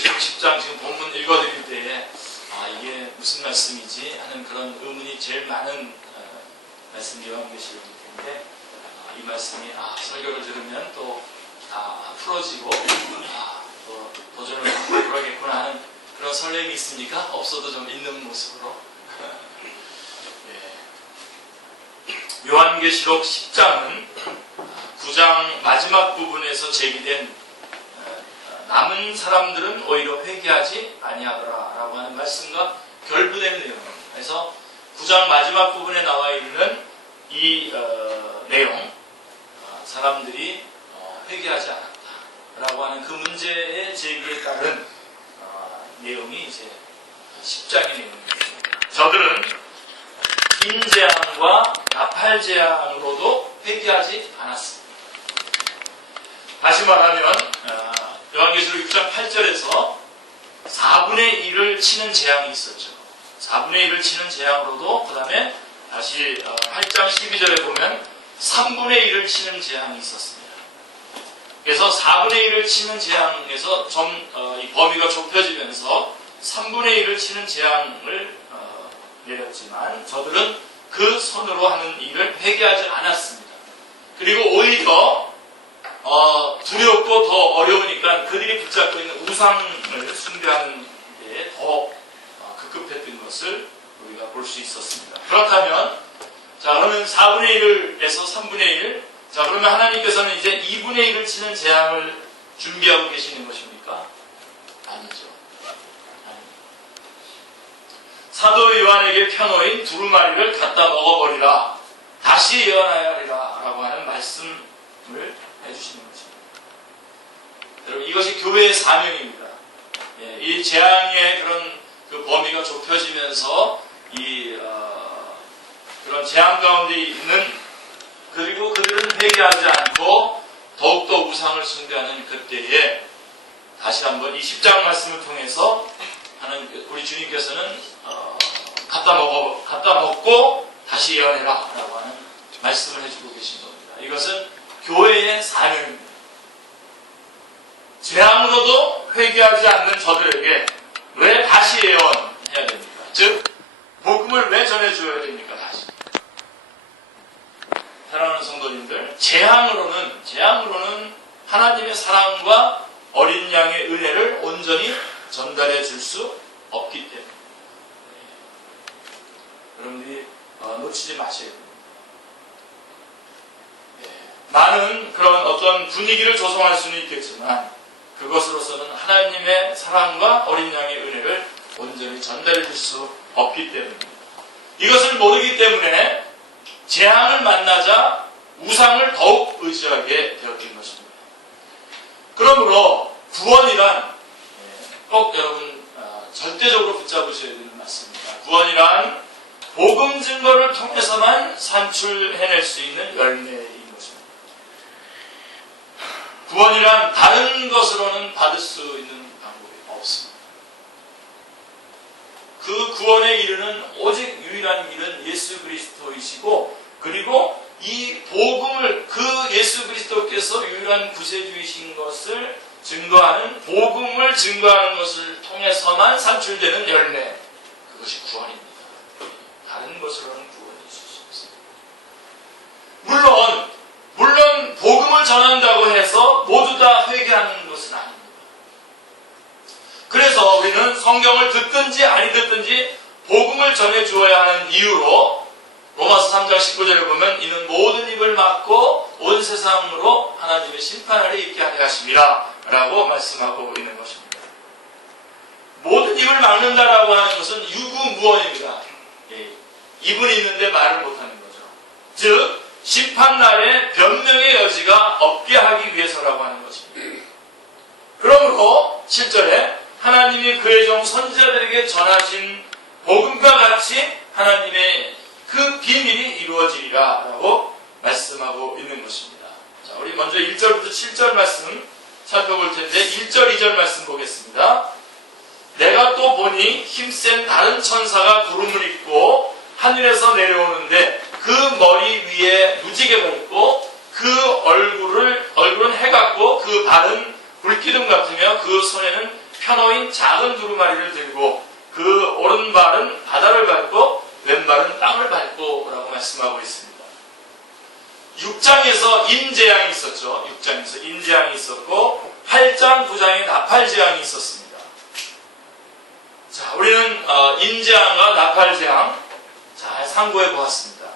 요한계시록 10장 지금 본문 읽어드릴 때에 이게 무슨 말씀이지 하는 그런 의문이 제일 많은 말씀이 요한계시록일 텐데 이 말씀이 설교를 들으면 또 풀어지고 또 도전을 하고 그러겠구나 하는 그런 설렘이 있습니까? 없어도 좀 있는 모습으로 요한계시록 10장은 9장 마지막 부분에서 제기된 남은 사람들은 오히려 회개하지 아니하더라 라고 하는 말씀과 결부된 내용입니다. 그래서 9장 마지막 부분에 나와 있는 이 내용, 사람들이 회개하지 않았다 라고 하는 그 문제의 제기에 따른 내용이 이제 10장의 내용입니다. 저들은 흰재앙과 나팔재앙으로도 회개하지 않았습니다. 다시 말하면 요한계시록 6장 8절에서 4분의 1을 치는 재앙이 있었죠. 4분의 1을 치는 재앙으로도 그 다음에 다시 8장 12절에 보면 3분의 1을 치는 재앙이 있었습니다. 그래서 4분의 1을 치는 재앙에서 이 범위가 좁혀지면서 3분의 1을 치는 재앙을 내렸지만 저들은 그 손으로 하는 일을 회개하지 않았습니다. 그리고 오히려 두렵고 더 어려우니까 그들이 붙잡고 있는 우상을 숭배하는 데 더 급급했던 것을 우리가 볼 수 있었습니다. 그렇다면 그러면 4분의 1에서 3분의 1 그러면 하나님께서는 이제 2분의 1을 치는 재앙을 준비하고 계시는 것입니까? 아니죠. 사도 요한에게 펴놓인 두루마리를 갖다 먹어버리라. 다시 예언하여야 하리라. 라고 하는 말씀을 해주시는 것입니다. 여러분, 이것이 교회의 사명입니다. 이 재앙의 그런 그 범위가 좁혀지면서 그런 재앙 가운데 있는 그리고 그들은 회개하지 않고 더욱더 우상을 숭배하는 그때에 다시 한번 이 10장 말씀을 통해서 우리 주님께서는 갖다 먹고 다시 예언해라 라고 하는 말씀을 해주고 계신 겁니다. 이것은 교회의 사명입니다. 재앙으로도 회개하지 않는 저들에게 왜 다시 예언해야 됩니까? 즉 복음을 왜 전해줘야 됩니까? 다시. 사랑하는 성도님들, 재앙으로는 하나님의 사랑과 어린 양의 은혜를 온전히 전달해 줄 수 없기 때문에 여러분들이 놓치지 마셔야 됩니다. 많은 그런 어떤 분위기를 조성할 수는 있겠지만 그것으로서는 하나님의 사랑과 어린 양의 은혜를 온전히 전달해 줄 수 없기 때문입니다. 이것을 모르기 때문에 재앙을 만나자 우상을 더욱 의지하게 되었던 것입니다. 그러므로 구원이란 꼭 여러분 절대적으로 붙잡으셔야 되는 말씀입니다. 구원이란 복음 증거를 통해서만 산출해낼 수 있는 열매인 것입니다. 구원이란 다른 것으로는 받을 수 있는 방법이 없습니다. 그 구원에 이르는 오직 유일한 길은 예수 그리스도이시고 그리고 이 복음을 그 예수 그리스도께서 유일한 구세주이신 것을 증거하는 복음을 증거하는 것을 통해서만 산출되는 열매 그것이 구원입니다. 다른 것으로는 구원이 있을 수 없습니다. 물론 복음을 전한다고 해서 모두 다 회개하는 것은 아닙니다. 그래서 우리는 성경을 듣든지 아니 듣든지 복음을 전해주어야 하는 이유로 로마서 3장 19절에 보면 이는 모든 입을 막고 온 세상으로 하나님의 심판 아래 있게 하려 하심이라 라고 말씀하고 있는 것입니다. 모든 입을 막는다라고 하는 것은 유구무원입니다. 입은 있는데 말을 못하는 거죠. 즉 심판날에 변명의 여지가 없게 하기 위해서라고 하는 것입니다. 그러므로 7절에 하나님이 그의 종 선지자들에게 전하신 복음과 같이 하나님의 그 비밀이 이루어지리라 라고 말씀하고 있는 것입니다. 자, 우리 먼저 1절부터 7절 말씀 살펴볼 텐데 1절, 2절 말씀 보겠습니다. 내가 또 보니 힘센 다른 천사가 구름을 입고 하늘에서 내려오는데 그 머리 위에 무지개가 있고 그 얼굴은 해 같고 그 발은 불기둥 같으며 그 손에는 펴놓인 여러분이 작은 두루마리를 들고 그 오른발은 바다를 밟고 왼발은 땅을 밟고 라고 말씀하고 있습니다. 6장에서 인재앙이 있었죠. 6장에서 인재앙이 있었고 8장, 9장에 나팔재앙이 있었습니다. 자, 우리는 인재앙과 나팔재앙 잘 상고해 보았습니다.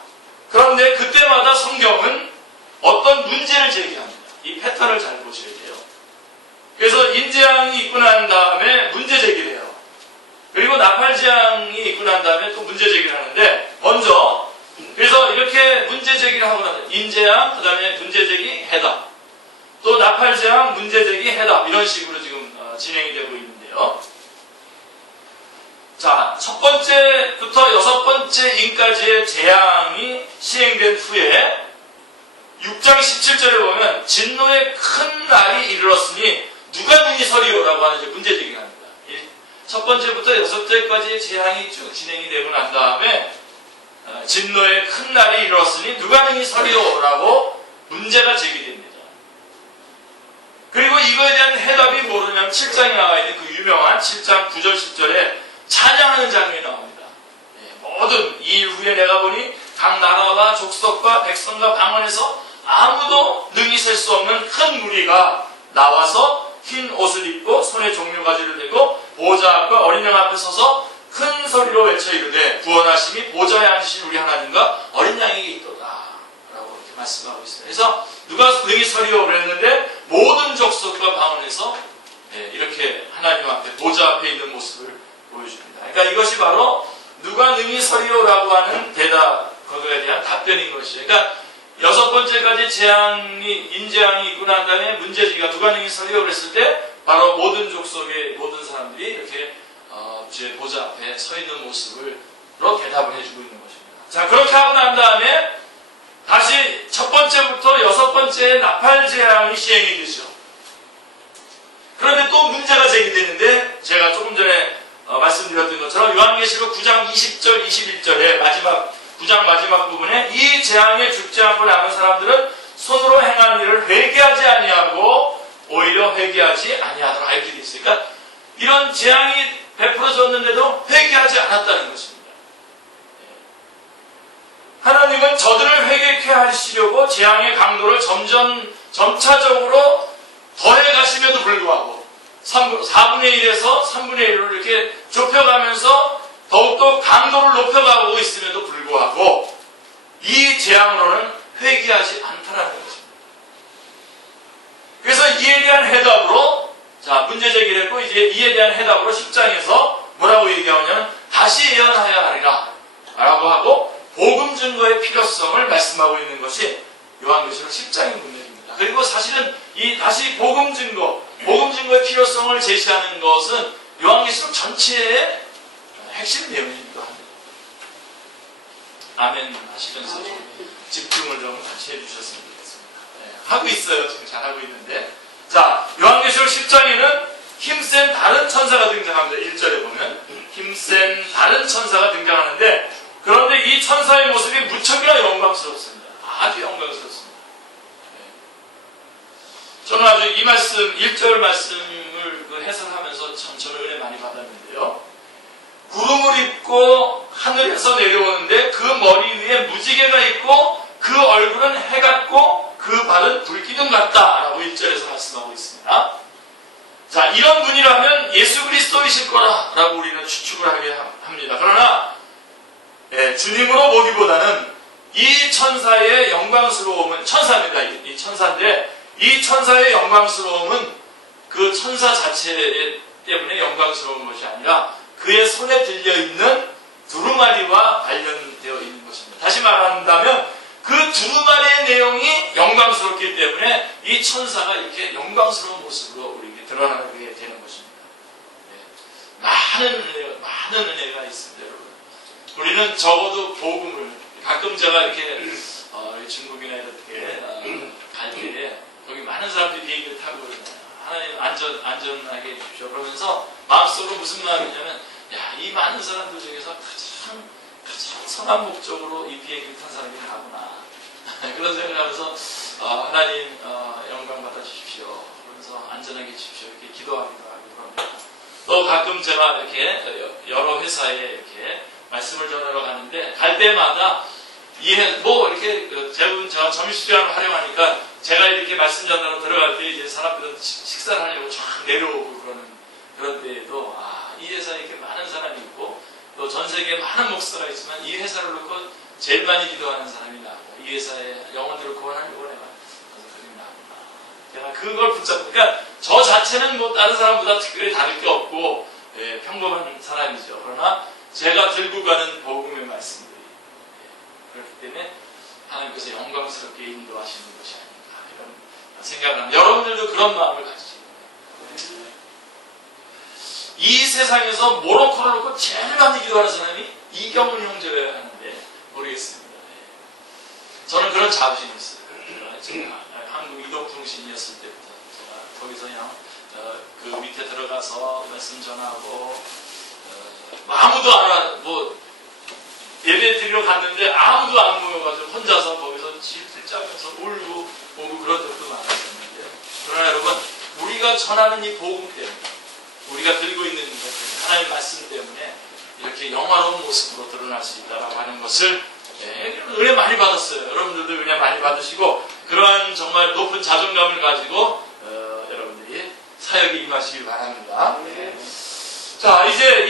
그런데 그때마다 성경은 어떤 문제를 제기합니다. 이 패턴을 잘 보셔야 돼요. 그래서 인재앙이 있고 난 다음에 문제 제기를 해요. 그리고 나팔재앙이 있고 난 다음에 또 문제 제기를 하는데 먼저 그래서 이렇게 문제 제기를 하고 나면 인재앙, 그 다음에 문제 제기, 해답. 또 나팔재앙, 문제 제기, 해답. 이런 식으로 지금 진행이 되고 있는데요. 자, 첫 번째부터 여섯 번째 인까지의 재앙이 시행된 후에 6장 17절에 보면 진노의 큰 날이 이르렀으니 누가 능히 서리오라고 하는 문제 제기를 합니다. 첫 번째부터 여섯 번째까지의 재앙이 쭉 진행이 되고 난 다음에 진노의 큰 날이 이르렀으니 누가 능히 서리오라고 문제가 제기됩니다. 그리고 이거에 대한 해답이 뭐냐면 7장에 나와 있는 그 유명한 7장 9절 10절에 찬양하는 장면이 나옵니다. 모든 이 일 후에 내가 보니 각 나라와 족속과 백성과 방언에서 아무도 능히 셀 수 없는 큰 무리가 나와서 흰 옷을 입고 손에 종려가지를 들고 보좌 앞과 어린 양 앞에 서서 큰 소리로 외쳐 이르되 구원하심이 보좌에 앉으신 우리 하나님과 어린 양에게 있도다 라고 이렇게 말씀하고 있어요. 그래서 누가 능히 서리오 그랬는데 모든 족속과 방언에서 이렇게 하나님 앞에 보좌 앞에 있는 모습을 보여줍니다. 그러니까 이것이 바로 누가 능히 서리오라고 하는 대답, 그거에 대한 답변인 것이에요. 그러니까 여섯 번째까지 인재앙이 있고 난 다음에 문제지가 누가 능히 서리오 그랬을 때 바로 모든 족속의 모든 사람들이 이렇게 제 보좌 앞에 서 있는 모습으로 대답을 해주고 있는 것입니다. 자, 그렇게 하고 난 다음에 다시 첫 번째부터 여섯 번째의 나팔재앙이 시행이 되죠. 그런데 또 문제가 제기되는데 제가 조금 전에 말씀드렸던 것처럼 요한계시록 9장 20절, 21절에 9장 마지막 부분에 이 재앙에 죽지 않고 남은 사람들은 손으로 행한 일을 회개하지 아니하고 오히려 회개하지 아니하더라 이렇게 되어 있어요. 그러니까 이런 재앙이 베풀어졌는데도 회개하지 않았다는 것입니다. 하나님은 저들을 회개케 하시려고 재앙의 강도를 점차적으로 더해 가심에도 불구하고 4분의 1에서 3분의 1로 이렇게 좁혀가면서 더욱더 강도를 높여가고 있음에도 불구하고 이 재앙으로는 회개하지 않다라는 것입니다. 그래서 이에 대한 해답으로 문제 제기를 했고 이제 이에 대한 해답으로 10장에서 뭐라고 얘기하냐면 다시 예언하여야 하리라 라고 하고 복음 증거의 필요성을 말씀하고 있는 것이 요한계시록 10장의 문맥입니다. 그리고 사실은 이 다시 복음 증거의 필요성을 제시하는 것은 요한계시록 전체의 핵심 내용이기도 합니다. 아멘 하시면서 집중을 좀 같이 해주셨으면 좋겠습니다. 하고 있어요. 지금 잘하고 있는데. 자, 요한계시록 10장에는 힘센 다른 천사가 등장합니다. 1절에 보면 힘센 다른 천사가 등장하는데 그런데 이 천사의 모습이 무척이나 영광스럽습니다. 아주 영광스럽습니다. 저는 아주 이 말씀 1절 말씀을 해설하면서 저는 은혜 많이 받았는데요. 구름을 입고 하늘에서 내려오는데 그 머리 위에 무지개가 있고 그 얼굴은 해 같고 그 발은 불기둥 같다라고 1절에서 말씀하고 있습니다. 자, 이런 분이라면 예수 그리스도이실 거라라고 우리는 추측을 하게 합니다. 그러나 주님으로 보기보다는 이 천사의 영광스러움은 천사입니다. 이 천사인데 이 천사의 영광스러움은 그 천사 자체 때문에 영광스러운 것이 아니라 그의 손에 들려있는 두루마리와 관련되어 있는 것입니다. 다시 말한다면 그 두루마리의 내용이 영광스럽기 때문에 이 천사가 이렇게 영광스러운 모습으로 우리에게 드러나게 되는 것입니다. 많은 은혜가 있습니다, 여러분. 우리는 적어도 복음을 가끔 제가 이렇게 중국이나 이렇게 갈 때 여기 많은 사람들이 비행기를 타고 그러잖아요. 하나님 안전하게 해주십시오. 그러면서 마음속으로 무슨 마음이냐면 이 많은 사람들 중에서 가장 선한 목적으로 이 비행기를 탄 사람이 나구나. 그런 생각을 하면서 하나님 영광 받아주십시오. 그러면서 안전하게 해주십시오. 이렇게 기도하기도 하고 그럽니다. 또 또 가끔 제가 이렇게 여러 회사에 이렇게 말씀을 전하러 가는데 갈 때마다 이렇게 제가 점심시간을 활용하니까 제가 이렇게 말씀 전하러 들어갈 때 이제 사람들은 식사를 하려고 쫙 내려오고 그런 때에도 이 회사에 이렇게 많은 사람이 있고 또 전 세계에 많은 목사가 있지만 이 회사를 놓고 제일 많이 기도하는 사람이 나고 이 회사에 영혼들을 구원하려고 내가 그림이 나구나. 제가 그걸 붙잡으니까 저 자체는 뭐 다른 사람보다 특별히 다를 게 없고 평범한 사람이죠. 그러나 제가 들고 가는 복음의 말씀들이 그렇기 때문에 하나님께서 영광스럽게 인도하시는 것이 아닌가 이런 생각을 합니다. 여러분들도 그런 마음을 가지시고 이 세상에서 모로코를 놓고 제일 많이 기도하는 사람이 이경훈 형제여야 하는데 모르겠습니다. 저는 그런 자부심이 있어요. 제가 한국 이동통신이었을 때부터 제가 거기서 그냥 그 밑에 들어가서 말씀 전하고 아무도 예배 드리러 갔는데 아무도 안 모여가지고 혼자서 거기서 질질 짜면서 울고 오고 그런 적도 많았었는데 그러나 여러분 우리가 전하는 이 복음 때문에 우리가 들고 있는 것 때문에 하나님의 말씀 때문에 이렇게 영화로운 모습으로 드러날 수 있다고 하는 것을 은혜 많이 받았어요. 여러분들도 은혜 많이 받으시고 그러한 정말 높은 자존감을 가지고 여러분들이 사역에 임하시기 바랍니다. 자, 이제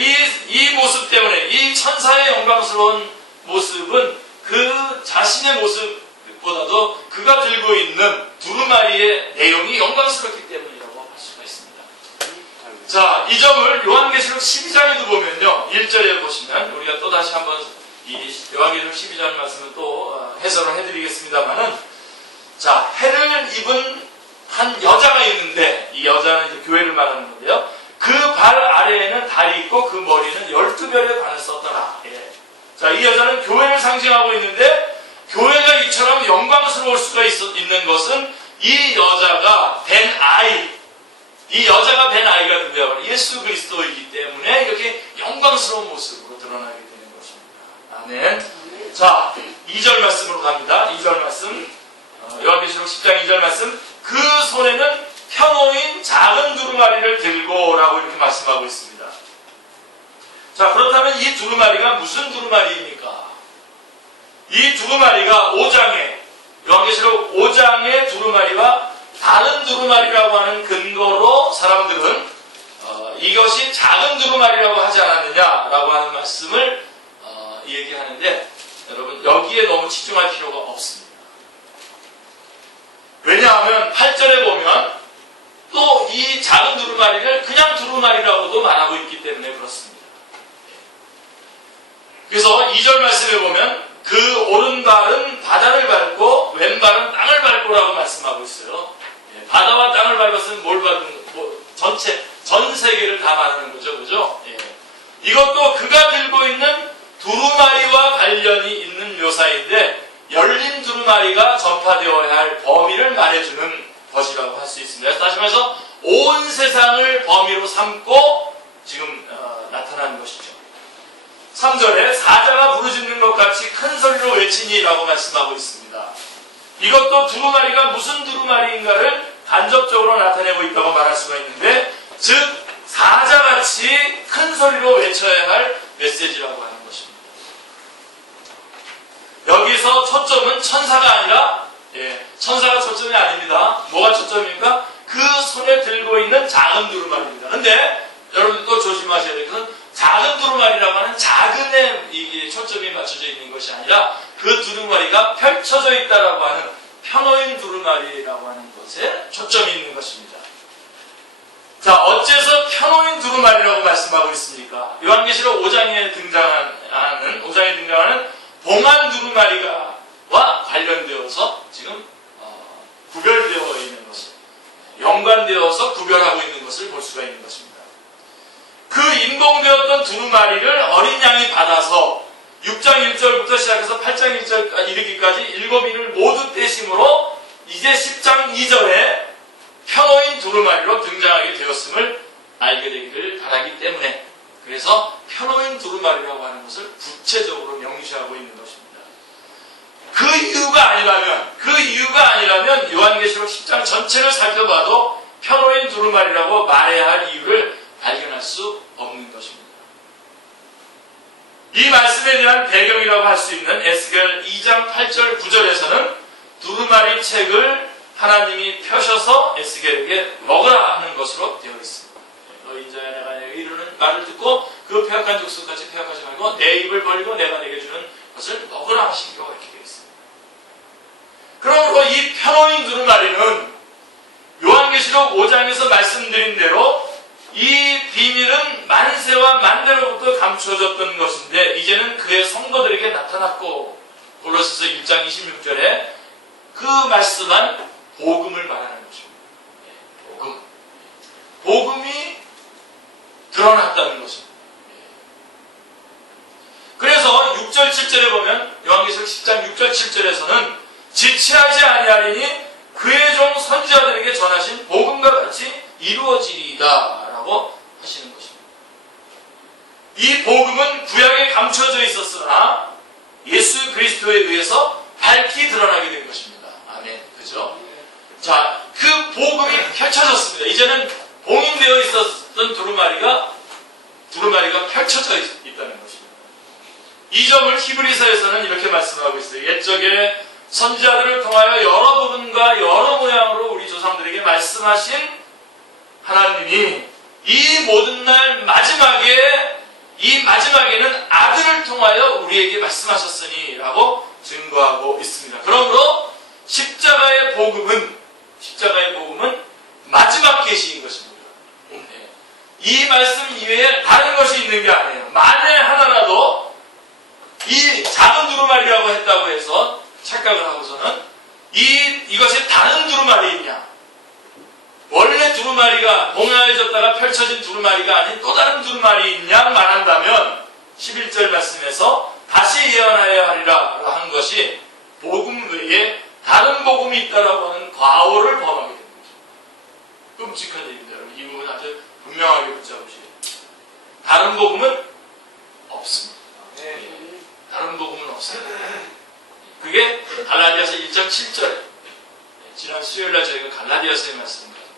이 모습 때문에 이 천사의 영광스러운 모습은 그 자신의 모습보다도 그가 들고 있는 두루마리의 내용이 영광스럽기 때문이라고 할 수가 있습니다. 자, 이 점을 요한계시록 12장에도 보면요. 1절에 보시면 우리가 또 다시 한번 이 요한계시록 12장 말씀을 또 해설을 해드리겠습니다만은 자, 해를 입은 한 여자가 있는데 이 여자는 이제 교회를 말하는 건데요. 그 발 아래에는 달이 있고 그 머리는 12별의 관을 썼더라. 자, 이 여자는 교회를 상징하고 있는데 교회가 이처럼 영광스러울 수가 있는 것은 이 여자가 벤 아이가 누구야? 예수 그리스도이기 때문에 이렇게 영광스러운 모습으로 드러나게 되는 것입니다. 아멘. 자, 2절 말씀으로 갑니다. 2절 말씀. 요한계시록 10장 2절 말씀. 그 손에는 펴놓인 작은 두루마리를 들고 라고 이렇게 말씀하고 있습니다. 자, 그렇다면 이 두루마리가 무슨 두루마리입니까? 이 두루마리가 5장에 요한계시록 5장의 두루마리와 다른 두루마리라고 하는 근거로 사람들은 이것이 작은 두루마리라고 하지 않았느냐라고 하는 말씀을 얘기하는데 여러분 여기에 너무 치중할 필요가 없습니다. 왜냐하면 8절에 보면 또 이 작은 두루마리를 그냥 두루마리라고도 말하고 있기 때문에 그렇습니다. 그래서 2절 말씀에 보면 그 오른발은 바다를 밟고 왼발은 땅을 밟고라고 말씀하고 있어요. 바다와 땅을 밟았으면 뭘 밟은 전 세계를 다 말하는 거죠. 그죠? 이것도 그가 들고 있는 두루마리와 관련이 있는 묘사인데 열린 두루마리가 전파되어야 할 범위를 말해주는 것이라고 할 수 있습니다. 다시 말해서 온 세상을 범위로 삼고 지금 나타나는 것이죠. 3절에 사자가 부르짖는 것 같이 큰 소리로 외치니라고 말씀하고 있습니다. 이것도 두루마리가 무슨 두루마리인가를 간접적으로 나타내고 있다고 말할 수가 있는데 즉 사자같이 큰 소리로 외쳐야 할 메시지라고 하는 것입니다. 여기서 초점은 천사가 아니라 천사가 초점이 아닙니다. 뭐가 초점입니까? 그 손에 들고 있는 작은 두루마리입니다. 근데 여러분 또 조심하셔야 될 것은 작은 두루마리라고 하는 작은에 이게 초점이 맞춰져 있는 것이 아니라 그 두루마리가 펼쳐져 있다라고 하는 펴놓인 두루마리라고 하는 것에 초점이 있는 것입니다. 자, 어째서 펴놓인 두루마리라고 말씀하고 있습니까? 요한계시록 5장에 등장하는 봉한 두루마리와 관련되어서 지금 구별되어 있는 것을 연관되어서 구별하고 있는 것을 볼 수가 있는 것입니다. 그 인동되었던 두루마리를 어린 양이 받아서 6장 1절부터 시작해서 8장 1절 이르기까지 7인을 모두 떼심으로 이제 10장 2절에 펴놓인 두루마리로 등장하게 되었음을 알게 되기를 바라기 때문에 그래서 펴놓인 두루마리라고 하는 것을 구체적으로 명시하고 있는 것입니다. 그 이유가 아니라면 요한계시록 10장 전체를 살펴봐도 펴놓인 두루마리라고 말해야 할 이유를 발견할 수 없는 것입니다. 이 말씀에 대한 배경이라고 할 수 있는 에스겔 2장 8절 9절에서는 두루마리 책을 하나님이 펴셔서 에스겔에게 먹으라 하는 것으로 되어 있습니다. 너 인자야 내가 내게 이르는 말을 듣고 그 폐역한 족속같이 폐역하지 말고 내 입을 벌리고 내가 내게 주는 것을 먹으라 하시기로 이렇게 되어 있습니다. 그러므로 이 펴놓인 두루마리는 요한계시록 5장에서 말씀드린 대로 이 비밀은 만세와 만대로부터 감추어졌던 것인데 이제는 그의 성도들에게 나타났고 골로새서 1장 26절에 그 말씀한 복음을 말하는 것입니다. 복음. 복음이 드러났다는 것입니다. 그래서 6절 7절에 보면 요한계시록 10장 6절 7절에서는 지체하지 아니하리니 그의 종 선지자들에게 전하신 복음과 같이 이루어지리이다 라고 하시는 것입니다. 이 복음은 구약에 감춰져 있었으나 예수 그리스도에 의해서 밝히 드러나게 된 것입니다. 아멘. 그죠? 자, 그 복음이 펼쳐졌습니다. 이제는 봉인되어 있었던 두루마리가 펼쳐져 있다는 것입니다. 이 점을 히브리서에서는 이렇게 말씀하고 있어요. 옛적에 선지자들을 통하여 여러 부분과 여러 모양으로 우리 조상들에게 말씀하신 하나님이 이 모든 날 마지막에는 아들을 통하여 우리에게 말씀하셨으니 라고 증거하고 있습니다. 그러므로 십자가의 복음은 마지막 계시인 것입니다. 이 말씀 이외에 다른 것이 있는 게 아니에요. 만에 하나라도 이 작은 두루마리라고 했다고 해서 착각을 하고서는 이것이 다른 두루마리이냐, 원래 두루마리가 봉하여졌다가 펼쳐진 두루마리가 아닌 또 다른 두루마리이냐 말한다면 11절 말씀에서 다시 예언하여야 하리라 한 것이 복음 외에 다른 복음이 있다라고 하는 과오를 범하게 됩니다. 끔찍한 일입니다. 여러분, 이 부분 아주 분명하게 붙잡으시오. 다른 복음은 없습니다. 다른 복음은 없습니다. 그게 갈라디아서 1장 7절에 지난 수요일날 저희가 갈라디아서의 말씀을 가지고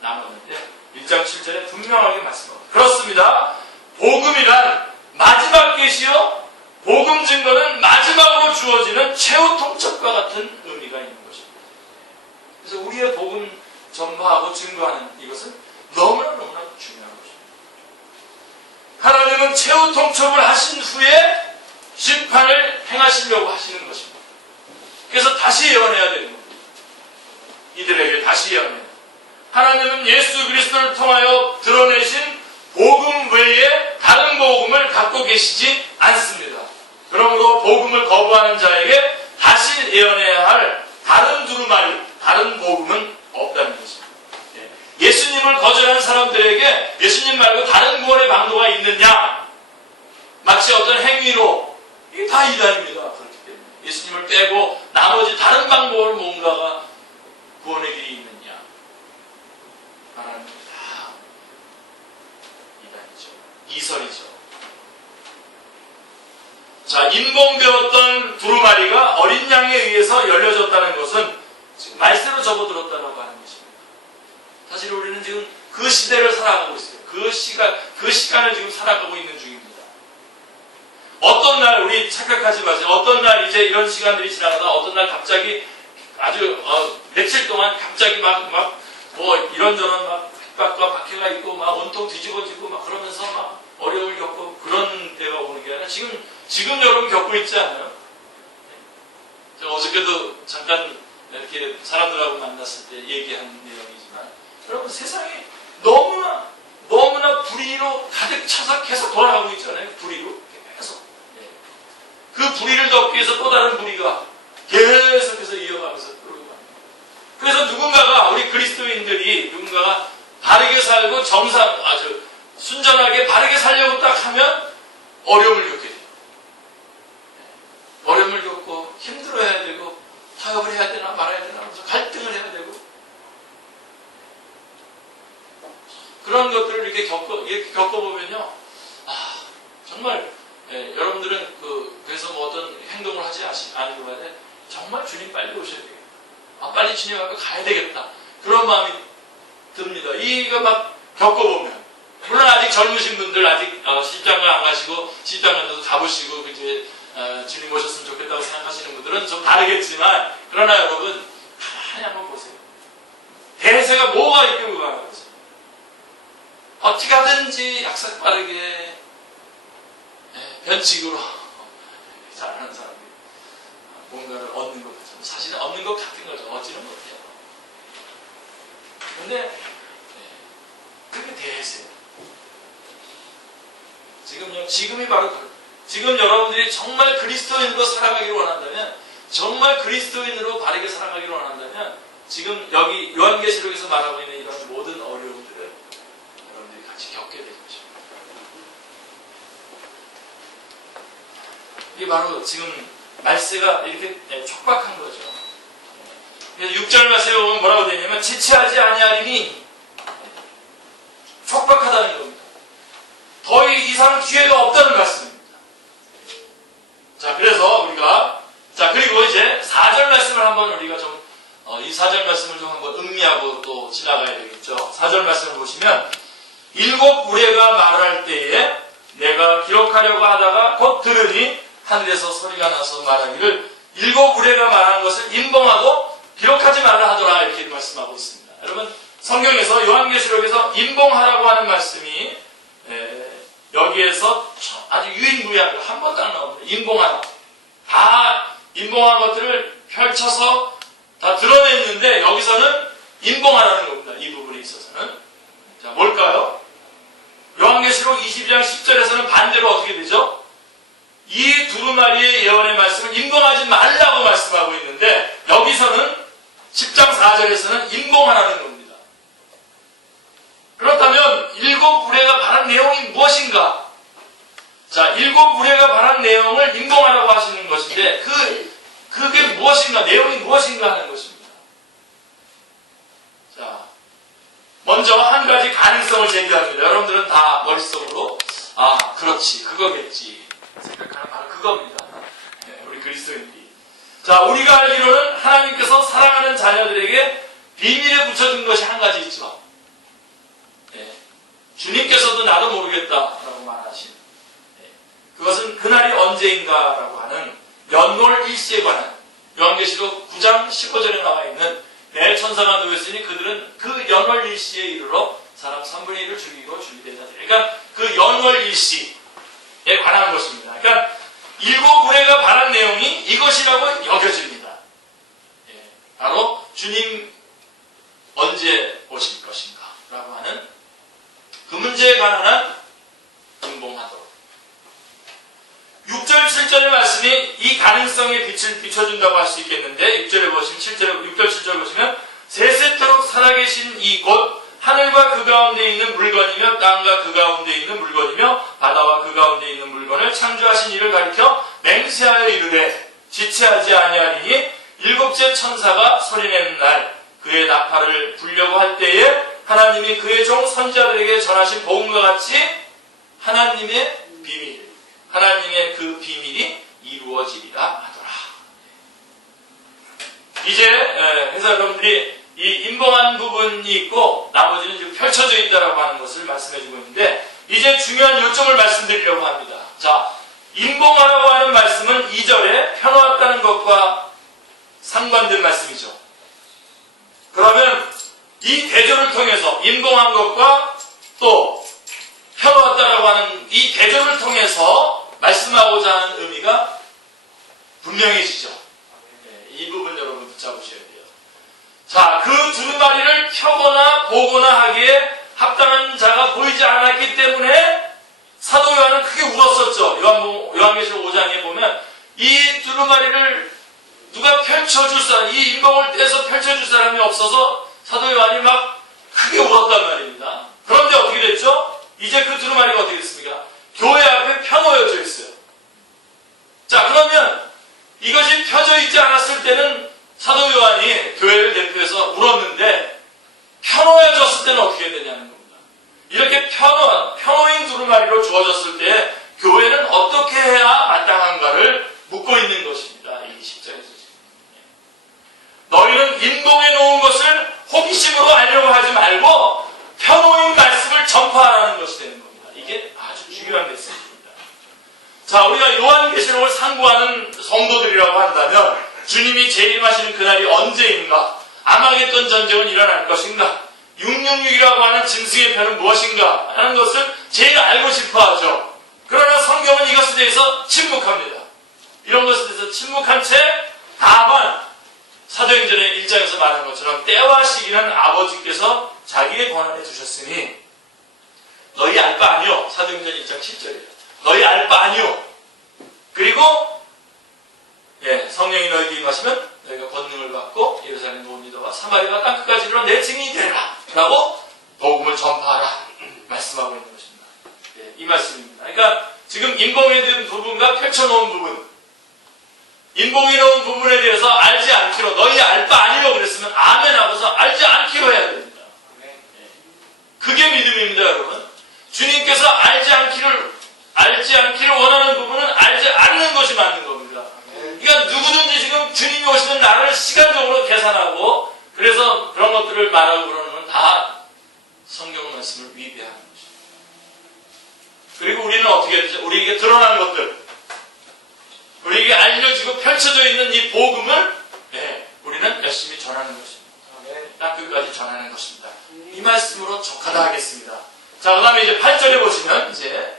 나눴는데 1장 7절에 분명하게 말씀합니다. 그렇습니다. 복음이란 마지막 계시요 복음 증거는 마지막으로 주어지는 최후 통첩과 같은 의미가 있는 것입니다. 그래서 우리의 복음 전파하고 증거하는 이것은 너무나 중요한 것입니다. 하나님은 최후 통첩을 하신 후에 심판을 행하시려고 하시는 것입니다. 그래서 다시 예언해야 되는 겁니다. 이들에게 다시 예언해야. 하나님은 예수 그리스도를 통하여 드러내신 복음 외에 다른 복음을 갖고 계시지 않습니다. 그러므로 복음을 거부하는 자에게 다시 예언해야 할 다른 두루마리, 다른 복음은 없다는 것입니다. 예수님을 거절한 사람들에게 예수님 말고 다른 구원의 방도가 있느냐? 마치 어떤 행위로 이게 다 이단입니다. 그렇기 때문에 예수님을 빼고 나머지 다른 방법으로 뭔가가 구원의 길이 있느냐? 하나님 다 이단이죠. 이설이죠. 자, 인공되었던 두루마리가 어린 양에 의해서 열려졌다는 것은 지금 말세로 접어들었다라고 하는 것입니다. 사실 우리는 지금 그 시대를 살아가고 있어요. 그 시간을 지금 살아가고 있는 중입니다. 어떤 날 우리 착각하지 마세요. 어떤 날 이제 이런 시간들이 지나가다 어떤 날 갑자기 아주 며칠 동안 갑자기 뭐 이런저런 막 핍박과 박해가 있고 막 온통 뒤집어지고 막 그러면서 막 어려움을 겪고 그런 때가 오는 게 아니라 지금 여러분 겪고 있지 않아요? 어저께도 잠깐 이렇게 사람들하고 만났을 때 얘기한 내용이지만 여러분 세상이 너무나 불의로 가득 차서 계속 돌아가고 있잖아요. 불의로 계속. 그 불의를 덮기 위해서 또 다른 불의가 계속해서 이어가면서 그러고 갑니다. 그래서 우리 그리스도인들이 누군가가 바르게 살고 아주 순전하게 바르게 살려고 딱 하면 어려움을 겪게 돼요. 어려움을 겪고 힘들어야 되고 타협을 해야 되나 말아야 되나 하면서 갈등을 해야 되고 그런 것들을 이렇게 겪어보면요. 정말 여러분들은 그래서 뭐 어떤 행동을 하지 않으려고 하는데 정말 주님 빨리 오셔야 돼요. 빨리 주님 앞에 가야 되겠다. 그런 마음이 듭니다. 이거 막 겪어보면 물론 아직 젊으신 분들, 아직 시집장가 안 가시고, 시집장가도 가보시고, 이제 주님 모셨으면 좋겠다고 생각하시는 분들은 좀 다르겠지만, 그러나 여러분, 가만히 한번 보세요. 대세가 뭐가 이끌고 가는 거죠? 어떻게 하든지 약삭 빠르게, 변칙으로 잘하는 사람이 뭔가를 얻는 것 같죠. 사실은 얻는 것 같은 거죠. 얻지는 못해요. 근데, 그게 대세예요. 지금이 바로 지금 여러분들이 정말 그리스도인으로 살아가기를 원한다면, 정말 그리스도인으로 바르게 살아가기를 원한다면, 지금 여기 요한계시록에서 말하고 있는 이런 모든 어려움들을 여러분들이 같이 겪게 될 것입니다. 이게 바로 지금 말세가 이렇게 촉박한 거죠. 6절 말씀에 보면 뭐라고 되냐면, 지체하지 아니하리니 촉박하다는 겁니다. 더 이상 기회가 없다는 말씀입니다. 자, 그래서 우리가, 그리고 이제 4절 말씀을 한번 우리가 좀, 이 4절 말씀을 좀 한번 음미하고 또 지나가야 되겠죠. 4절 말씀을 보시면, 7 우레가 말할 때에 내가 기록하려고 하다가 곧 들으니 하늘에서 소리가 나서 말하기를 7 우레가 말한 것을 인봉하고 기록하지 말라 하더라, 이렇게 말씀하고 있습니다. 여러분, 성경에서 요한계시록에서 인봉하라고 하는 말씀이 여기에서 아주 유일무이하게 한 번도 안 나옵니다. 인봉하라. 다 인봉한 것들을 펼쳐서 다 드러냈는데 여기서는 인봉하라는 겁니다. 이 부분에 있어서는. 자, 뭘까요? 요한계시록 22장 10절에서는 반대로 어떻게 되죠? 이 두루마리의 예언의 말씀을 인봉하지 말라고 말씀하고 있는데 여기서는 10장 4절에서는 인봉하라는 겁니다. 그렇다면 7 우레가 말한 내용이 무엇인가? 자, 7 우레가 말한 내용을 인봉하라고 하시는 것인데 그게 무엇인가? 내용이 무엇인가 하는 것입니다. 자, 먼저 한 가지 가능성을 제기합니다. 여러분들은 다 머릿속으로 그렇지, 그거겠지 생각하는 바로 그겁니다. 우리 그리스도인들이. 자, 우리가 알기로는 하나님께서 사랑하는 자녀들에게 비밀에 붙여준 것이 한 가지 있죠. 주님께서도 나도 모르겠다라고 말하신, 그것은 그날이 언제인가라고 하는 연월 일시에 관한 요한계시록 9장 15절에 나와 있는 내 천사가 누웠으니 그들은 그 연월 일시에 이르러 사람 3분의 1을 죽이고 준비된 자들. 그러니까 그 연월 일시에 관한 것입니다. 그러니까 7 우레가 말한 내용이 이것이라고 여겨집니다. 바로 주님 언제 오실 것인가 라고 하는 그 문제에 관한 인봉하도록. 6절, 7절의 말씀이 이 가능성에 빛을 비춰준다고 할 수 있겠는데 6절에 보시면 6절, 7절 보시면 세세토록 살아계신 이 곳 하늘과 그 가운데 있는 물건이며 땅과 그 가운데 있는 물건이며 바다와 그 가운데 있는 물건을 창조하신 이를 가리켜 맹세하여 이르되 지체하지 아니하리니 7째 천사가 소리내는 날 그의 나팔을 불려고 할 때에 하나님이 그의 종 선지자들에게 전하신 복음과 같이 하나님의 비밀, 하나님의 그 비밀이 이루어지리라 하더라. 이제 그래서 여러분들이 이 인봉한 부분이 있고 나머지는 지금 펼쳐져 있다라고 하는 것을 말씀해주고 있는데 이제 중요한 요점을 말씀드리려고 합니다. 자, 인봉하라고 하는 말씀은 2절에 펴놓았다는 것과 상관된 말씀이죠. 그러면 이 대조를 통해서 인봉한 것과 또 펴놓았다라고 하는 이 대조를 통해서 말씀하고자 하는 의미가 분명해지죠. 이 부분 여러분 붙잡으셔야 돼요. 자, 그 두루마리를 펴거나 보거나 하기에 합당한 자가 보이지 않았기 때문에 사도 요한은 크게 울었었죠. 요한계시록 5장에 보면 이 두루마리를 누가 펼쳐줄 사람, 이 인봉을 떼서 펼쳐줄 사람이 없어서 사도 요한이 막 크게 울었단 말입니다. 그런데 어떻게 됐죠? 이제 그 두루마리가 어떻게 됐습니까? 교회 앞에 펴놓여져 있어요. 자, 그러면 이것이 펴져 있지 않았을 때는 사도 요한이 교회를 대표해서 울었는데 펴놓여졌을 때는 어떻게 되냐는 겁니다. 이렇게 펴놓인 두루마리로 주어졌을 때 교회는 어떻게 해야 마땅한가를 묻고 있는 것입니다. 이 10절에서. 너희는 인봉해 놓은 것을 호기심으로 알려고 하지 말고 펴놓인 말씀을 전파하라는 것이 영생을 상고하는 성도들이라고 한다면 주님이 재림하시는 그날이 언제인가? 아마겟돈 전쟁은 일어날 것인가? 666이라고 하는 짐승의 표는 무엇인가? 하는 것을 제일 알고 싶어 하죠. 그러나 성경은 이것에 대해서 침묵합니다. 이런 것에 대해서 침묵한 채 다만 사도행전의 1장에서 말한 것처럼 때와 시기는 아버지께서 자기의 권한에 두셨으니 너희 알 바 아니요. 사도행전 1장 7절이에요. 너희 알 바 아니요. 그리고 성령이 너희에게 임하시면 너희가 권능을 받고 예루살렘 온 유다와 사마리아와 땅끝까지 이르러 내 증인이 되라 라고 복음을 전파하라 말씀하고 있는 것입니다. 이 말씀입니다. 그러니까 지금 인봉해 둔 부분과 펼쳐놓은 부분, 인봉해 놓은 부분에 대해서 알지 않기로 너희 알 바 아니요 그랬으면 아멘 하고서 알지 않기로 해야 됩니다. 그게 믿음입니다, 여러분. 주님께서 알지 않기를 원하는 부분은 알지 않는 것이 맞는 겁니다. 그러니까 누구든지 지금 주님이 오시는 날을 시간적으로 계산하고 그래서 그런 것들을 말하고 그러는 건 다 성경 말씀을 위배하는 것입니다. 그리고 우리는 어떻게 해야 되죠? 우리에게 드러난 것들, 우리에게 알려지고 펼쳐져 있는 이 복음을 우리는 열심히 전하는 것입니다. 땅끝까지 전하는 것입니다. 이 말씀으로 족하다 하겠습니다. 자, 그 다음에 이제 8절에 보시면 이제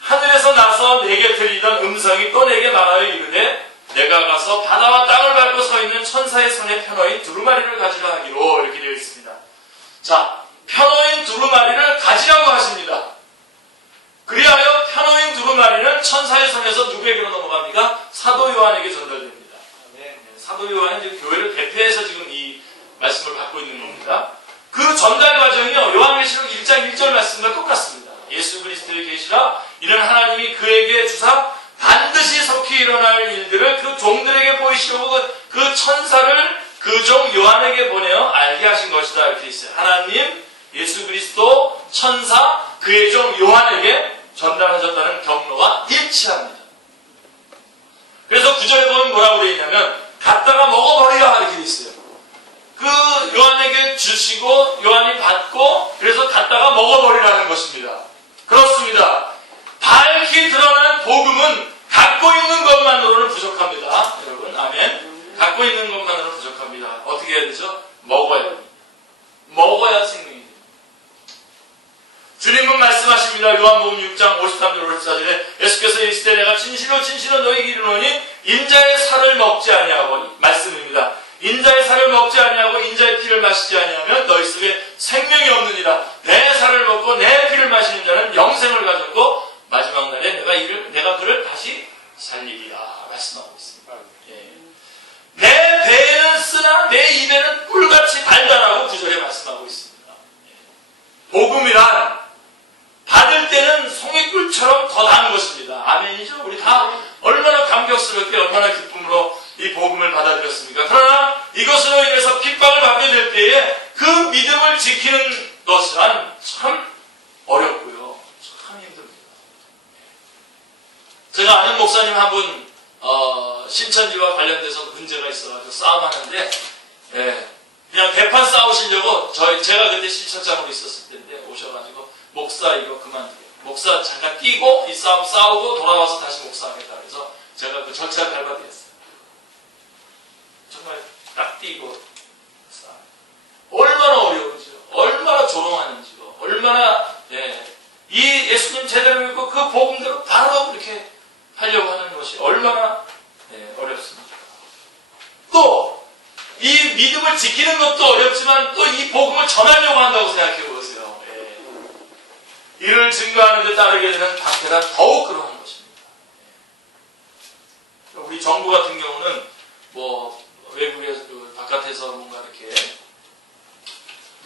하늘에서 나서 내게 들리던 음성이 또 내게 말하여 이르되 내가 가서 바다와 땅을 밟고 서 있는 천사의 손에 편어인 두루마리를 가지라 하기로 이렇게 되어 있습니다. 자, 편어인 두루마리를 가지라고 하십니다. 그리하여 편어인 두루마리는 천사의 손에서 누구에게로 넘어갑니까? 사도 요한에게 전달됩니다. 사도 요한은 지금 교회를 대표해서 지금 이 말씀을 받고 있는 겁니다. 그 전달 과정이요, 요한계시록 1장 1절 말씀과 똑같습니다. 예수 그리스도의 계시라 이는 하나님이 그에게 주사 반드시 속히 일어날 일들을 그 종들에게 보이시려고 그 천사를 그 종 요한에게 보내어 알게 하신 것이다 이렇게 있어요. 하나님, 예수 그리스도, 천사, 그의 종 요한에게 전달하셨다는 경로가 일치합니다. 그래서 9절에 보면 뭐라고 되어 있냐면 갖다가 먹어버리라 이렇게 되어 있어요. 그 요한에게 주시고 요한이 받고 그래서 갖다가 먹어버리라는 것입니다. 그렇습니다. 밝히 드러나는 복음은 갖고 있는 것만으로는 부족합니다. 여러분, 아멘. 갖고 있는 것만으로는 부족합니다. 어떻게 해야 되죠? 먹어야 생명이 됩니다. 주님은 말씀하십니다. 요한복음 6장 53절 54절에 예수께서 이르시되 내가 진실로 진실로 너희에게 이르노니 인자의 살을 먹지 아니하고 말씀입니다. 인자의 살을 먹지 아니하고 인자의 피를 마시지 아니하면 너희 속에 생명이 없느니라. 내 살을 먹고 내 피를 마시는 자는 영생을 가졌고 마지막 날에 내가 그를 다시 살리리라 말씀하고 있습니다. 내 배에는 쓰나 내 입에는 꿀같이 달달하고 9절에 말씀하고 있습니다. 복음이란 받을 때는 송이꿀처럼 더 단 것입니다. 아멘이죠? 우리 다 얼마나 감격스럽게 얼마나 기쁨으로 이 복음을 받아들였습니까? 그러나 이것으로 인해서 핍박을 받게 될 때에 그 믿음을 지키는 것은 참 어렵고요. 참 힘듭니다. 제가 아는 목사님 한 분 신천지와 관련돼서 문제가 있어가지고 싸움하는데 그냥 대판 싸우시려고 제가 그때 신천장으로 있었을 때인데 오셔가지고 목사 이거 그만두게 목사 잠깐 뛰고 이 싸움 싸우고 돌아와서 다시 목사하겠다 그래서 제가 그 절차를 밟아드렸어요. 정말 딱 뛰고 얼마나 어려운지요. 얼마나 조롱하는지요. 얼마나 이 예수님 제대로 믿고 그 복음대로 바로 그렇게 하려고 하는 것이 얼마나 어렵습니까. 또 이 믿음을 지키는 것도 어렵지만 또 이 복음을 전하려고 한다고 생각해 보세요. 이를 증거하는 데 따르게 되는 박해란 더욱 그러한 것입니다. 우리 정부 같은 경우는 뭐 외국에서 바깥에서 뭔가 이렇게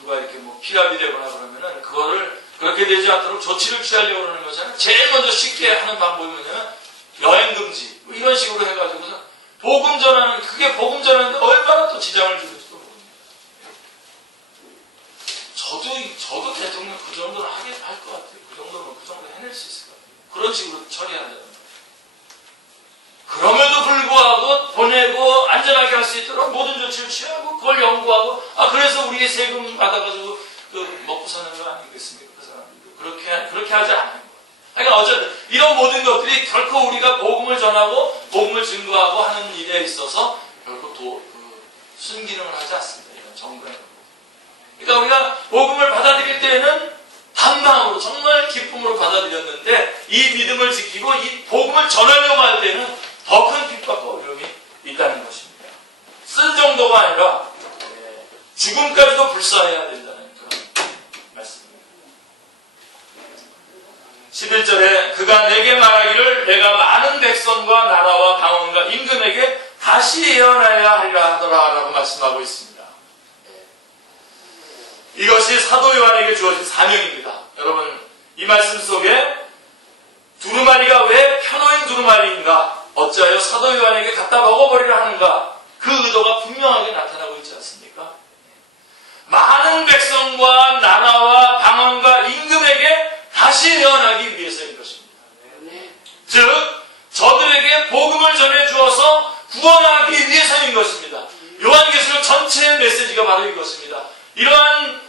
누가 이렇게 뭐 피랍이 되거나 그러면은 그거를 그렇게 되지 않도록 조치를 취하려고 그러는 거잖아요. 제일 먼저 쉽게 하는 방법이 뭐냐면 여행 금지 뭐 이런 식으로 해가지고서 복음 전하는 그게 복음 전하는데 얼마나 또 지장을 주는지도 모릅니다. 저도 대통령 그 정도는 하게 할 것 같아요. 그 정도면 그 정도 해낼 수 있을 것 같아요. 그런 식으로 처리해야 돼요. 그럼에도 불구하고 보내고 안전하게 할 수 있도록 모든 조치를 취하고 그걸 연구하고 그래서 우리의 세금 받아가지고 그 먹고 사는 거 아니겠습니까? 그 사람들도 그렇게 하지 않아요. 그러니까 어쨌든 이런 모든 것들이 결코 우리가 복음을 전하고 복음을 증거하고 하는 일에 있어서 결코 순기능을 하지 않습니다. 이런 정근을. 그러니까 우리가 복음을 받아들일 때에는 단마음으로 정말 기쁨으로 받아들였는데 이 믿음을 지키고 이 복음을 전하려고 할 때는 더 큰 핍박과 어려움이 있다는 것입니다. 쓸 정도가 아니라 죽음까지도 불사해야 된다는 그런 말씀입니다. 11절에 그가 내게 말하기를 내가 많은 백성과 나라와 방언과 임금에게 다시 예언하여야 하리라 하더라 라고 말씀하고 있습니다. 이것이 사도 요한에게 주어진 사명입니다. 여러분, 이 말씀 속에 두루마리가 왜 편호인 두루마리인가? 어찌하여 사도 요한에게 갖다 먹어버리려 하는가? 그 의도가 분명하게 나타나고 있지 않습니까? 많은 백성과 나라와 방언과 임금에게 다시 예언하기 위해서인 것입니다. 즉, 저들에게 복음을 전해 주어서 구원하기 위해서인 것입니다. 요한계시록 전체의 메시지가 바로 이것입니다. 이러한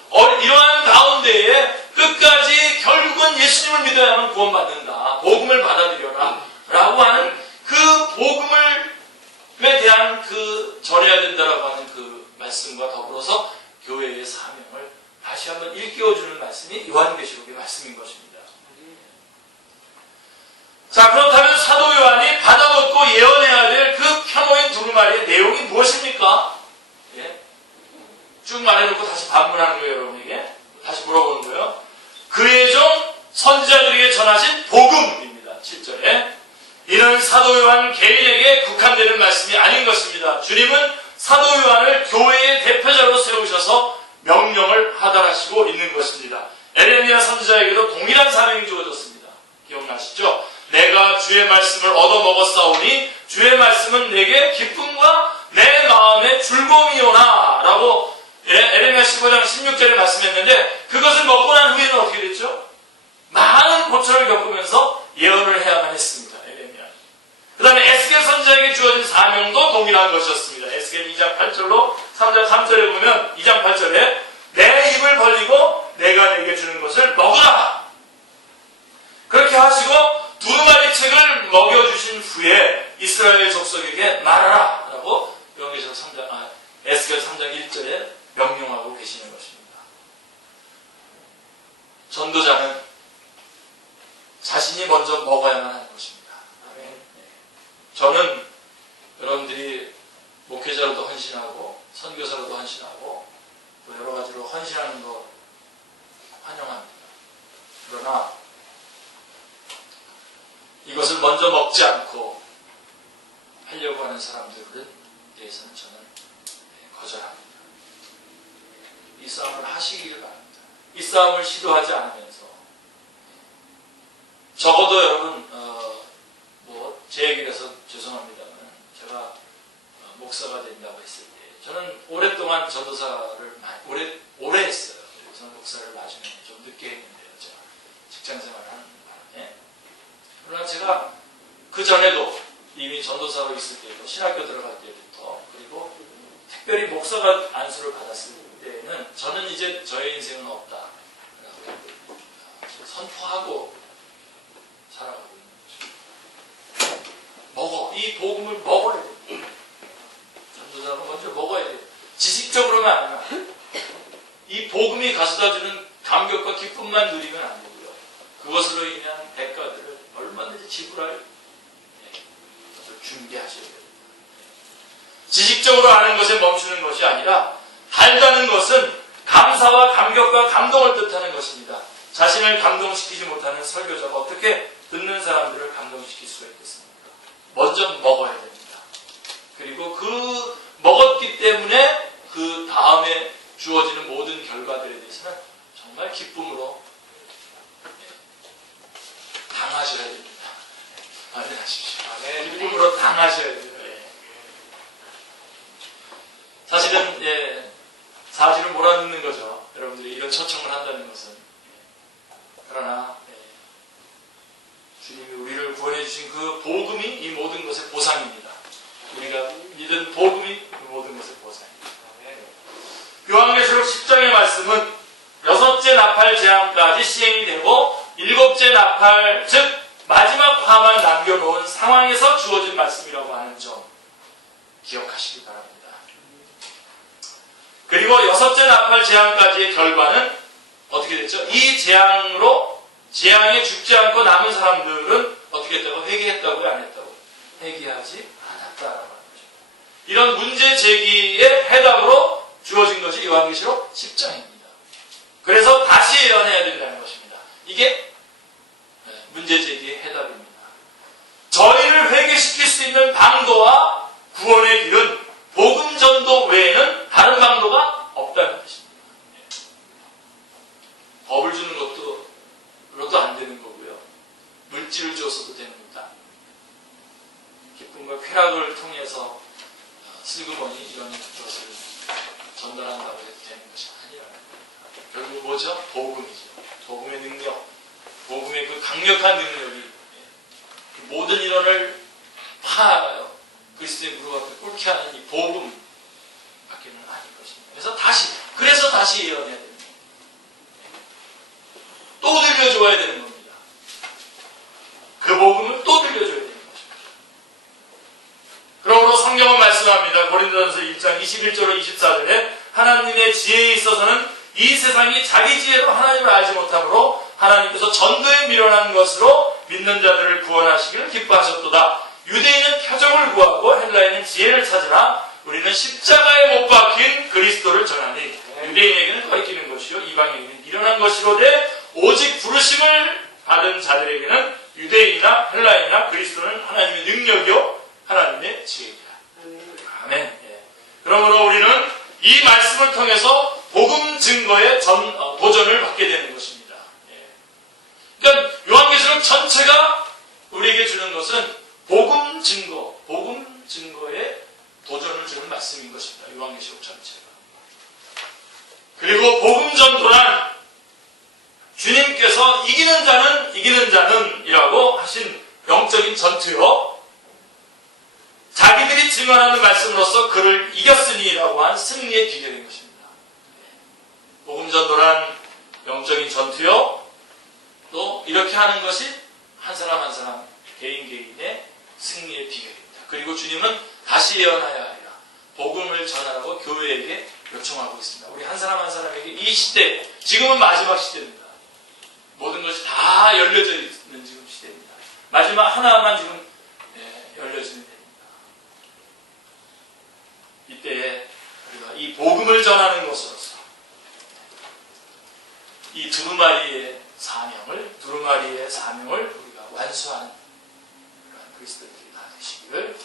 가운데에 끝까지 결국은 예수님을 믿어야만 구원받는다. 복음을 받아들여라. 라고 하는 그 복음에 대한 그 전해야 된다라고 하는 그 말씀과 더불어서 교회의 사명을 다시 한번 일깨워주는 말씀이 요한계시록의 말씀인 것입니다. 자, 그렇다면 사도 요한이 받아먹고 예언해야 될 그 편호인 두루마리의 내용이 무엇입니까? 쭉 말해놓고 다시 반문하는 거예요, 여러분에게. 다시 물어보는 거예요. 그의 종 선지자들에게 전하신 복음입니다. 7절에. 이는 사도 요한 개인에게 국한되는 말씀이 아닌 것입니다. 주님은 사도 요한을 교회의 대표자로 세우셔서 명령을 하달하시고 있는 것입니다. 에레미야 선지자에게도 동일한 사명이 주어졌습니다. 기억나시죠? 내가 주의 말씀을 얻어먹었사오니 주의 말씀은 내게 기쁨과 내 마음의 즐거움이오나 라고 에레미야 15장 16절에 말씀했는데 그것을 먹고 난 후에는 어떻게 됐죠? 많은 고초를 겪으면서 예언을 해야만 했습니다. 에레미야. 그 다음에 에스겔 선지자에게 주어진 사명도 동일한 것이었습니다. 에스겔 2장 8절로 3장 3절에 보면 2장 8절에 내 입을 벌리고 내가 내게 주는 것을 먹으라. 그렇게 하시고 두루마리 책을 먹여주신 후에 이스라엘 족속에게 말하라 라고 에스겔 3장 1절에 명령하고 계시는 것입니다. 전도자는 자신이 먼저 먹어야만 하는 것입니다. 저는 여러분들이 목회자로도 헌신하고 선교사로도 헌신하고 또 여러 가지로 헌신하는 거 환영합니다. 그러나 이것을 먼저 먹지 않고 하려고 하는 사람들에 대해서는 저는 거절합니다. 이 싸움을 하시기를 바랍니다. 이 싸움을 시도하지 않으면서 적어도 여러분 제 얘기를 해서 죄송합니다만 제가 목사가 된다고 했을 때 저는 오랫동안 전도사를 오래 했어요. 저는 목사를 나중에 좀 늦게 했는데요. 제가 직장생활을 하는 바람에 그러나 제가 그 전에도 이미 전도사로 있을 때도 신학교 들어갈 때부터 그리고 특별히 목사가 안수를 받았을 때는 저는 이제 저의 인생은 없다 라고 선포하고 살아가고 있는 거죠. 먹어. 이 복음을 먹어야 돼. 전도사는 먼저 먹어야 돼. 지식적으로만 아니라 이 복음이 가져다주는 감격과 기쁨만 누리면 안 되고요. 그것으로 인한 대가들을 얼마든지 지불할 것을 준비하셔야 됩니다. 지식적으로 아는 것에 멈추는 것이 아니라 알다는 것은 감사와 감격과 감동을 뜻하는 것입니다. 자신을 감동시키지 못하는 설교자가 어떻게 듣는 사람들을 감동시킬 수가 있겠습니까? 먼저 먹어야 됩니다. 그리고 그 먹었기 때문에 그 다음에 주어지는 모든 결과들에 대해서는 정말 기쁨으로 당하셔야 됩니다. 아멘하십시오. 기쁨으로 당하셔야 됩니다. 사실은 사실을 몰아넣는 거죠. 여러분들이 이런 초청을 한다는 것은. 그러나 주님이 우리를 구원해 주신 그 복음이 이 모든 것의 보상입니다. 우리가 믿은 복음이 이 모든 것의 보상입니다. 요한계시록 10장의 말씀은 여섯째 나팔 재앙까지 시행이 되고 일곱째 나팔, 즉 마지막 화만 남겨놓은 상황에서 주어진 말씀이라고 하는 점 기억하시기 바랍니다. 그리고 여섯째 나팔 재앙까지의 결과는 어떻게 됐죠? 이 재앙에 죽지 않고 남은 사람들은 어떻게 했다고? 회개했다고요? 안 했다고요? 회개하지 않았다라고 하는 거죠. 이런 문제 제기의 해답으로 주어진 것이 요한계시록 10장입니다. 그래서 다시 예언해야 된다는 것입니다. 이게 문제 제기의 해답입니다. 저희를 회개시킬 수 있는 방도와 구원의 길은 복음 전도 외에는 다른 방도가 없다는 것입니다. 법을 주는 것도 안 되는 거고요. 물질을 주었어도 됩니다. 기쁨과 쾌락을 통해서 슬그머니 이런 것을 전달한다고 해도 되는 것이 아니라 결국 뭐죠? 복음이죠. 복음의 능력, 복음의 그 강력한 능력이 모든 인원을 다 그리스도의 무릎 앞에 꿇게 하는 이 복음 밖에는 아닌 것입니다. 그래서 다시 예언해야 됩니다. 또 들려줘야 되는 겁니다. 그 복음을 또 들려줘야 되는 것입니다. 그러므로 성경은 말씀합니다. 고린도전서 1장 21절로 24절에 하나님의 지혜에 있어서는 이 세상이 자기 지혜로 하나님을 알지 못하므로 하나님께서 전도에 미련한 것으로 믿는 자들을 구원하시기를 기뻐하셨도다. 유대인은 표적을 구하고 헬라인은 지혜를 찾으나 우리는 십자가에 못 박힌 그리스도를 전하니 유대인에게는 거리끼는 것이요 이방인에게는 미련한 것이로되 오직 부르심을 받은 자들에게는 유대인이나 헬라인이나 그리스도는 하나님의 능력이요 하나님의 지혜이다. 아멘. 예. 그러므로 우리는 이 말씀을 통해서 복음 증거의 도전을 받게 되는 것입니다. 예. 그러니까 요한계시록 전체가 우리에게 주는 것은 복음 증거의 도전을 주는 말씀인 것입니다. 요한계시록 전체가. 그리고 복음 전도란 주님께서 이기는 자는 이라고 하신 영적인 전투요. 자기들이 증언하는 말씀으로써 그를 이겼으니라고 한 승리의 비결인 것입니다. 복음 전도란 영적인 전투요. 또 이렇게 하는 것이 한 사람 한 사람 개인의 승리의 비결입니다. 그리고 주님은 다시 예언하여 하리라. 복음을 전하라고 교회에게 요청하고 있습니다. 우리 한 사람 한 사람에게 이 시대, 지금은 마지막 시대입니다. 모든 것이 다 열려져 있는 지금 시대입니다. 마지막 하나만 지금 열려지는 때입니다. 이때에 우리가 이 복음을 전하는 것으로서 이 두루마리의 사명을 우리가 완수하는 그리스도인들이 다 되시기를